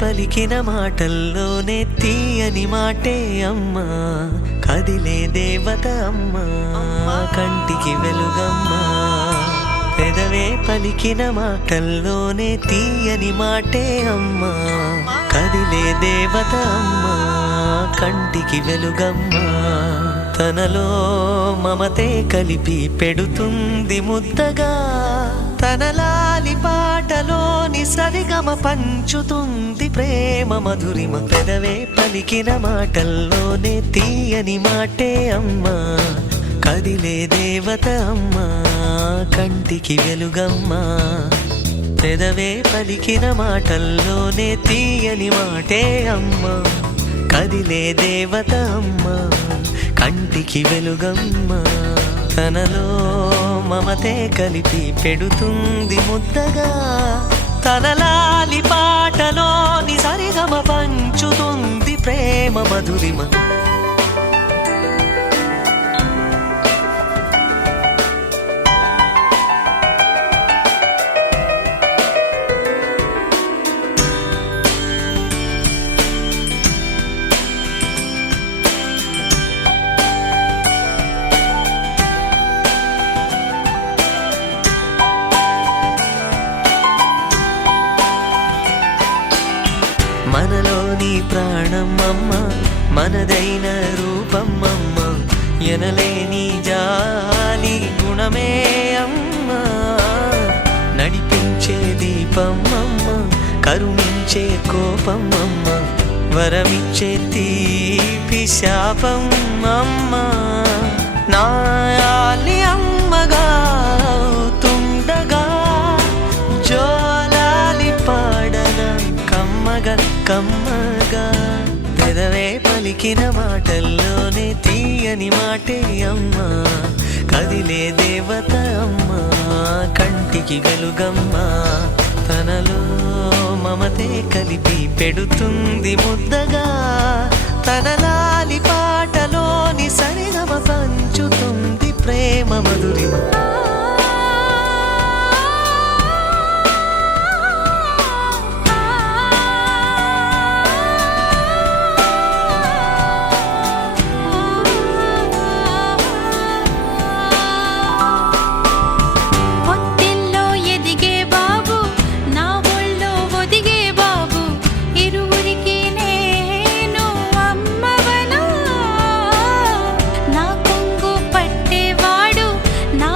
పలికిన మాటల్లోనే తీయని మాటే అమ్మా, కదిలే దేవత అమ్మా, కంటికి వెలుగమ్మా. పెదవే పలికిన మాటల్లోనే తీయని మాటే అమ్మా, కదిలే దేవత అమ్మా, కంటికి వెలుగమ్మా. తనలో మమతే కలిపి పెడుతుంది ముద్దగా, తన లాలి పాటలోని సరిగమ పంచుతుంది ప్రేమ మధురిమ. పెదవే పలికిన మాటల్లోనే తీయని మాటే అమ్మా, కదిలే దేవత అమ్మా, కంటికి వెలుగమ్మా. పెదవే పలికిన మాటల్లోనే తీయని మాటే అమ్మా, కదిలే దేవత అమ్మా, కంటికి వెలుగమ్మా. తనలో మమతే కలిపి పెడుతుంది ముద్దగా, తన లాలి పాటలోని సరిగమ పంచుతుంది ప్రేమ మధురిమ. మనలోని ప్రాణమమ్మ, మనదైన రూపమమ్మ, ఎనలేని జాలి గుణమే అమ్మ. నడిపించే దీపమమ్మ, కరుణించే కోపమమ్మ, వరమిచ్చే తీపి శాపమమ్మ. నాయాలి అమ్మగా తుండగా, జోలాలి పాడన కమ్మగా కమ్మగా. పెదవే పలికిన మాటల్లోనే తీయని మాటే అమ్మా, కదిలే దేవత అమ్మా, కంటికి వెలుగమ్మా. తనలో మమతే కలిపి పెడుతుంది ముద్దగా, తన లాలి పాటలోని సరిగమ పంచుతుంది ప్రేమ మధురిమ. నా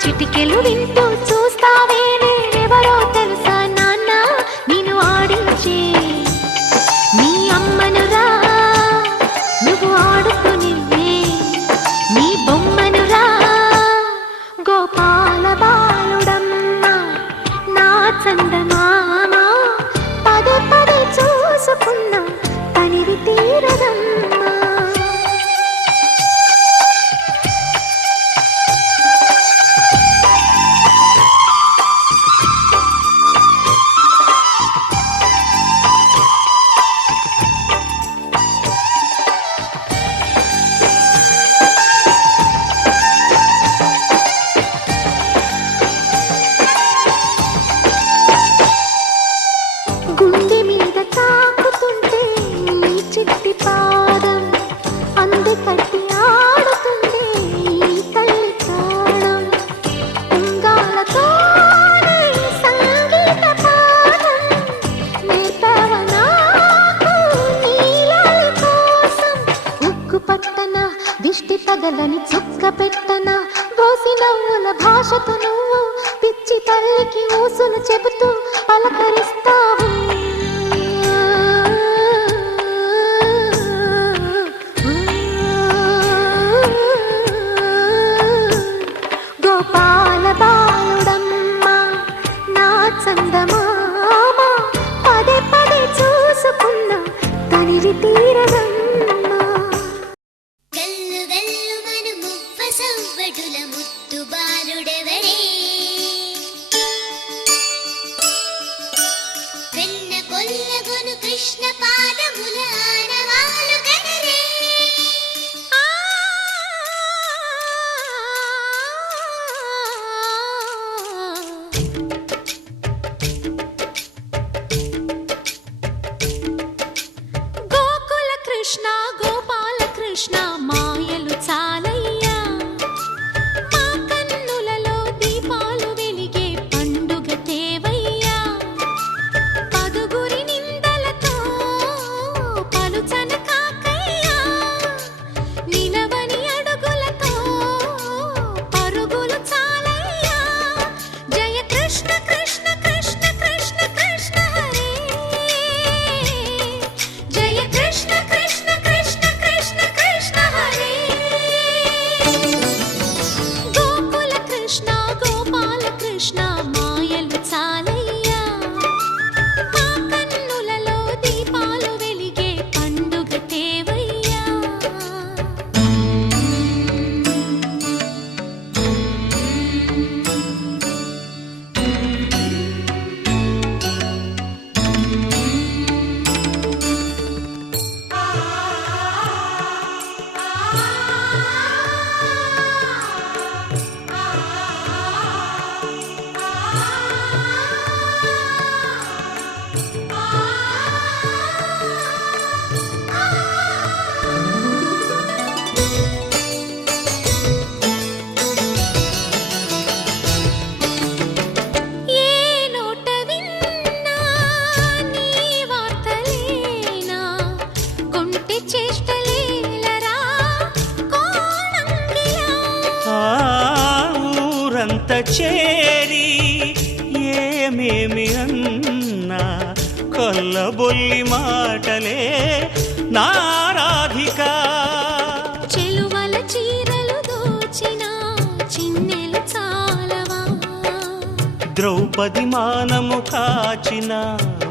చిటికెలు వింటూ చూస్తావే నేనెవరో తెలుసా నాన్న నిన్ను ఆడించే నీ అమ్మనురా నువ్వు ఆడుకుని నీ బొమ్మనురా గోపాల బాలుడమ్మ నా చందమామ పదే పదే చూసుకున్నా తనివి తీరదమ్మా గుండె మీద తాకుతుంటే నీ చిట్టి పాదం అంది కట్టి ఆడుతుంటే ఈ తల్లి ప్రాణం ఉంగాలతో సంగీత పాఠం నేర్పవ నాకు నీలాలి కోసం ఉక్కు పట్టన దిష్టి తగలని చుక్క పెట్టన దోసి నవ్వుల భాషతో నువ్వు పిచ్చి తల్లికి ఊసులు చెబుతూ పలకరిస్తావు గోపాల బాలుడమ్మ నా చందమామ పదే పదే చూసుకున్నా తనివి తీరదమ్మా గల్లు గల్లు మను మువ్వ సవ్వడుల ముద్దు బాలుడెవరే వెన్న కొల్లగొను కృష్ణ పాదముల ఆనవాలు గనరే గోకుల కృష్ణ గోపాల కృష్ణ మాయలు చాలయ్యా మా కన్నులలో దీపాలు వెలిగే పండుగ తేవయ్యా పదుగురి నిందలతో పలుచన కాకయ్యా నిలవని అడుగులతో పరుగులు చాలయ్యా జయ కృష్ణ కృష్ణ కృష్ణ కృష్ణ కృష్ణ హరే జయ కృష్ణ కృష్ణ కృష్ణ కృష్ణ కృష్ణ హరే గోకుల కృష్ణ గోపాల కృష్ణ మాయలు చాలయ్యా మా కన్నులలో దీపాలు వెలిగే పండుగ తేవయ్యా ఏ నోట విన్నా నీ వార్తలేనా కొంటె చేష్టలేలరా కోణంగిలా ఆ ఊరంత చేరి ఏమేమి అన్నా కొల్లబొల్లి మాటలే నారాధిక చెలువల చీరలు దోచిన చిన్నెలు చాలవా ద్రౌపది మానము కాచిన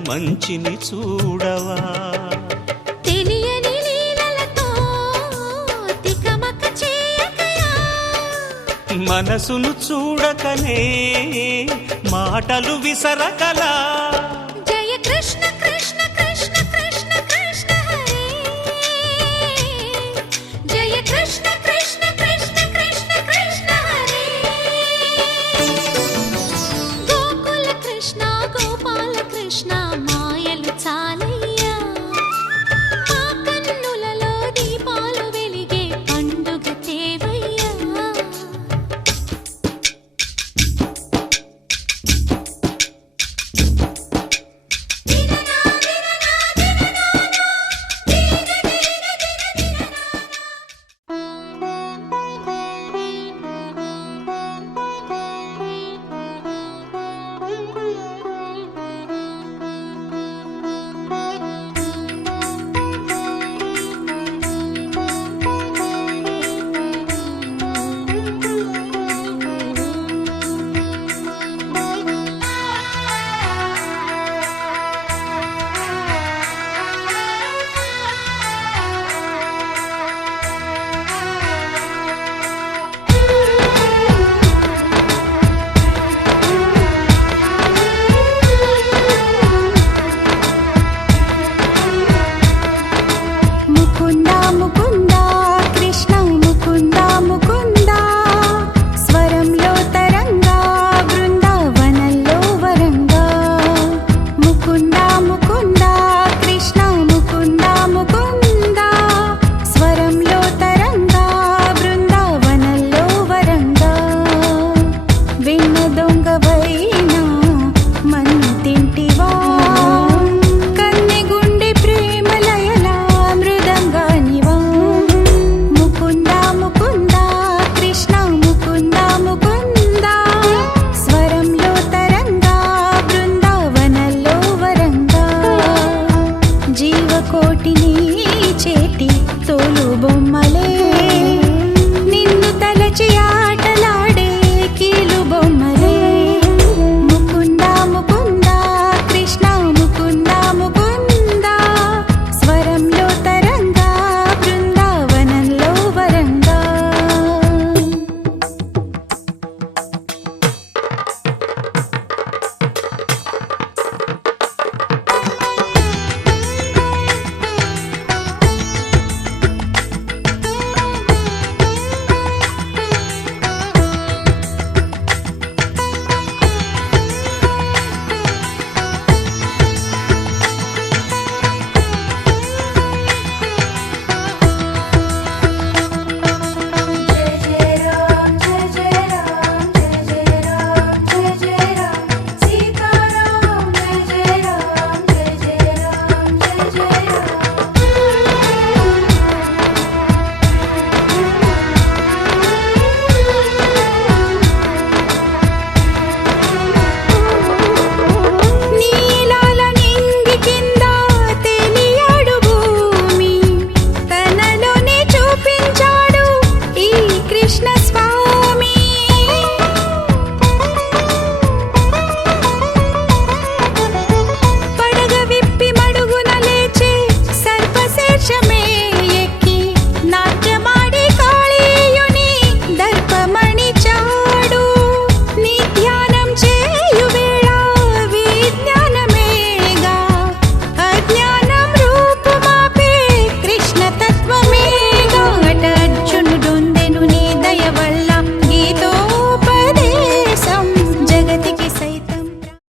మంచిని చూడవా తెలియని లీలలతో తికమక చేయకయా మనసును చూడకనే మాటలు విసరకలా జయ కృష్ణ కృష్ణ